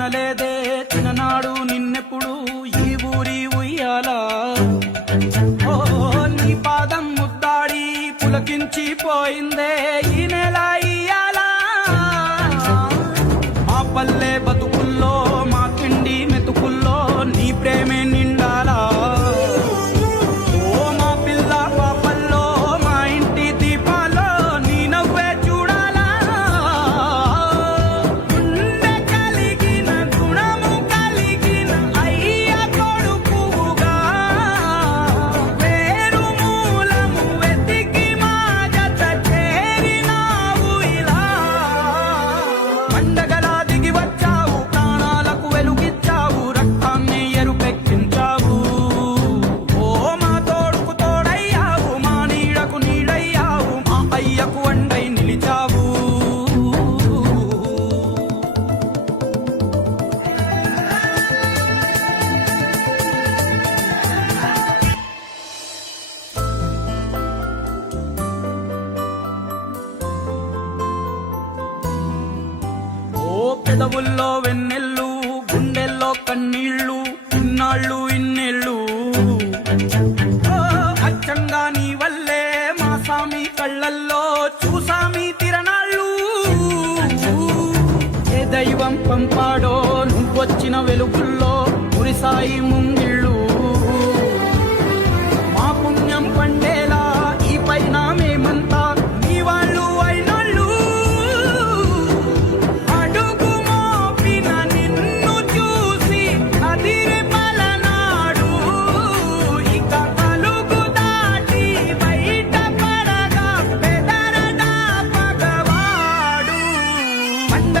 కనలేదే చిన్ననాడు నిన్నెప్పుడు ఈ ఊరి ఉయ్యాలా ఓ నీ పాదం ముద్దాడి పులకించిపోయిందే ఈ నెల ఇయ్యాలా మా పల్లె బతుకుల్లో మా తిండి మెతుకుల్లో నీ ప్రేమే నిండాలా ఓ మా పిల్ల పాపల్లో మా ఇంటి దీపాల్లో నీ నవ్వే చూడాలా గుండె కలిగిన గుణము కలిగిన అయ్య కొడుకుగా వేరు మూలము వెతికి మా జత చేరినావు ఇలా పండగలా దిగి వచ్చావు ప్రాణాలకు వెలుగిచ్చావు రక్తాన్ని ఎరుపెక్కించావు ఓ మా తోడుకు తోడయ్యావు మా నీడకు నీడయ్యావు మా అయ్యకు అండై నిలిచావు ఓ పెదవుల్లో వెన్నెల్లు గుండెల్లో కన్నీళ్ళు ఇన్నాళ్ళు ఇన్నేళ్ళు ఓ అచ్చంగా నీ వల్లే మా సామి కళ్ళల్లో చూసామి తిరణాళ్ళు ఏ దైవం పంపాడో నువ్వొచ్చిన వెలుగుల్లో మురిసాయి ముంగిళ్ళు మా పుణ్యం పండేలా ఈ పైన మేమంతా నీ వాళ్ళు అయినాళ్ళు అడుగు మోపిన నిన్ను చూసి అదిరే పలనాడు ఇక అలుగు దాటి బయట పడగా బెదరడా పగవాడు